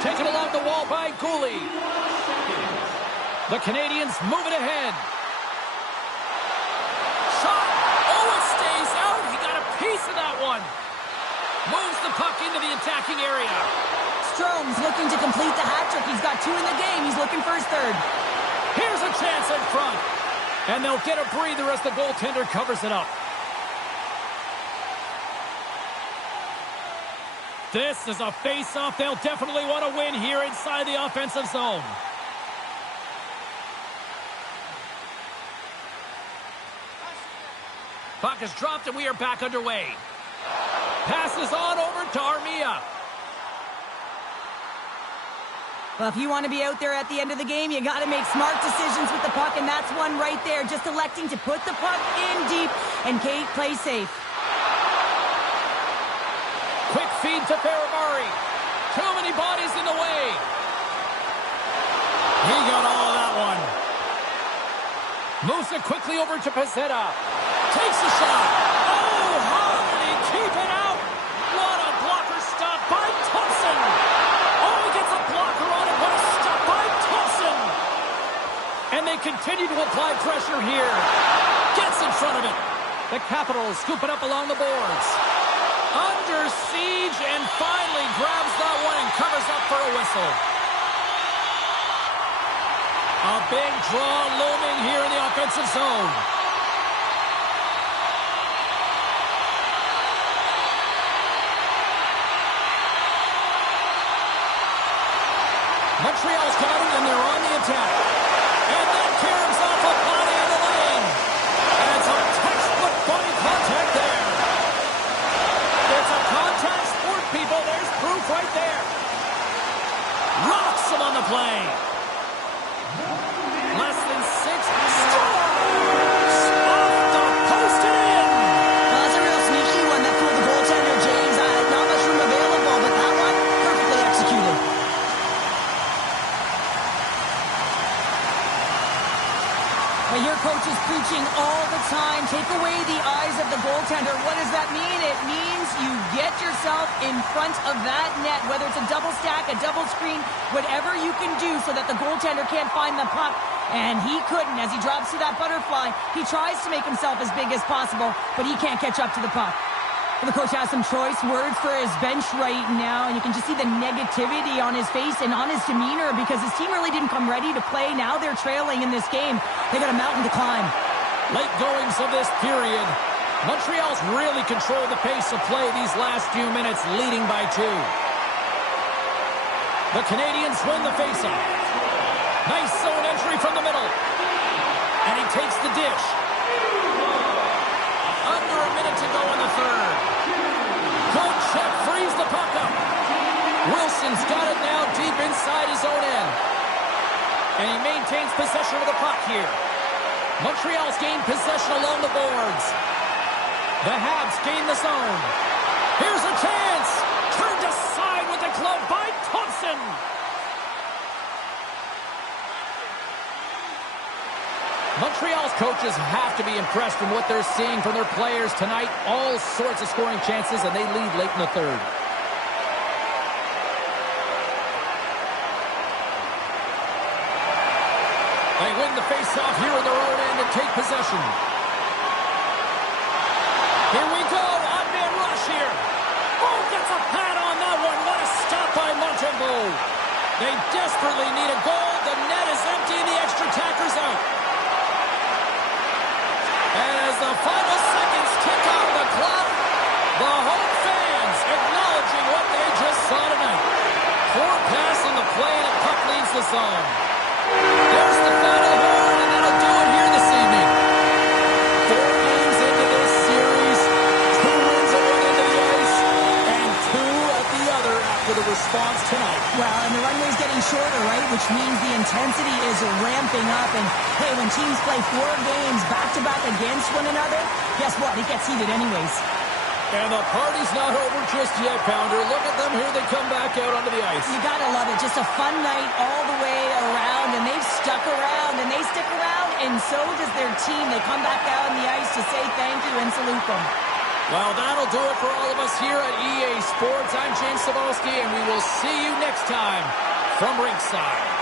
Taken along the wall by Gouli. The Canadians move it ahead. Shot! Oh, it stays out! He got a piece of that one. Moves the puck into the attacking area. Strome's looking to complete the hat trick. He's got two in the game. He's looking for his third. Here's a chance in front. And they'll get a breather as the goaltender covers it up. This is a face-off they'll definitely want to win here inside the offensive zone. Puck is dropped and we are back underway. Passes on over to Armia. Well, if you want to be out there at the end of the game, you got to make smart decisions with the puck, and that's one right there. Just electing to put the puck in deep and play safe. Quick feed to Ferravari. Too many bodies in the way. He got all of that one. Moves it quickly over to Pezzetta. Takes a shot. Oh, how did he keep it out? What a blocker stop by Thompson. Oh, he gets a blocker on it. What a stop by Thompson. And they continue to apply pressure here. Gets in front of it. The Capitals scoop it up along the boards. Under siege and finally grabs that one and covers up for a whistle. A big draw looming here in the offensive zone. Montreal's got it and they're on the attack. And that carries off a body in the lane. And some textbook body contact there. It's a contact sport, people. There's proof right there. Rocks him on the play. Less than 6 scores! Off the post and in! Well, that's a real sneaky one that fooled the goaltender, James. Not much room available, but that one perfectly executed. Well, your coach is preaching all the time. Take away the eyes of the goaltender. What does that mean? It means you get yourself in front of that net, whether it's a double stack, a double screen, whatever you can do so that the goaltender can't find the puck. And he couldn't. As he drops to that butterfly, he tries to make himself as big as possible, but he can't catch up to the puck. Well, the coach has some choice words for his bench right now, and you can just see the negativity on his face and on his demeanor because his team really didn't come ready to play. Now they're trailing in this game. They got a mountain to climb. Late goings of this period. Montreal's really controlled the pace of play these last few minutes, leading by 2. The Canadians win the faceoff. Nice zone entry from the middle. And he takes the dish. Under a minute to go in the third. Good check, frees the puck up. Wilson's got it now deep inside his own end. And he maintains possession of the puck here. Montreal's gained possession along the boards. The Habs gain the zone. Here's a chance. Turned aside with the glove by Thompson. Montreal's coaches have to be impressed from what they're seeing from their players tonight. All sorts of scoring chances, and they lead late in the third. They win the face-off here in their own end and take possession. Here we go. Odd-man rush here. Oh, gets a pad on that one. What a stop by Montreal. They desperately need a goal. The net is empty and the extra attacker's out. And as the final seconds tick off the clock, the home fans acknowledging what they just saw tonight. Poor pass on the play and the puck leaves the zone. There's the final horn, and that'll do it here this evening. 4 games into this series, 2 wins at one end of the ice, and 2 at the other after the response tonight. Well, and the runway's getting shorter, right? Which means the intensity is ramping up. And, hey, when teams play 4 games back-to-back against one another, guess what? It gets heated anyways. And the party's not over just yet, Pounder. Look at them. Here they come back out onto the ice. You gotta love it. Just a fun night all the way around, and they've stuck around, and they stick around, and so does their team. They come back out on the ice to say thank you and salute them. Well, that'll do it for all of us here at EA Sports. I'm James Cebulski, and we will see you next time from ringside.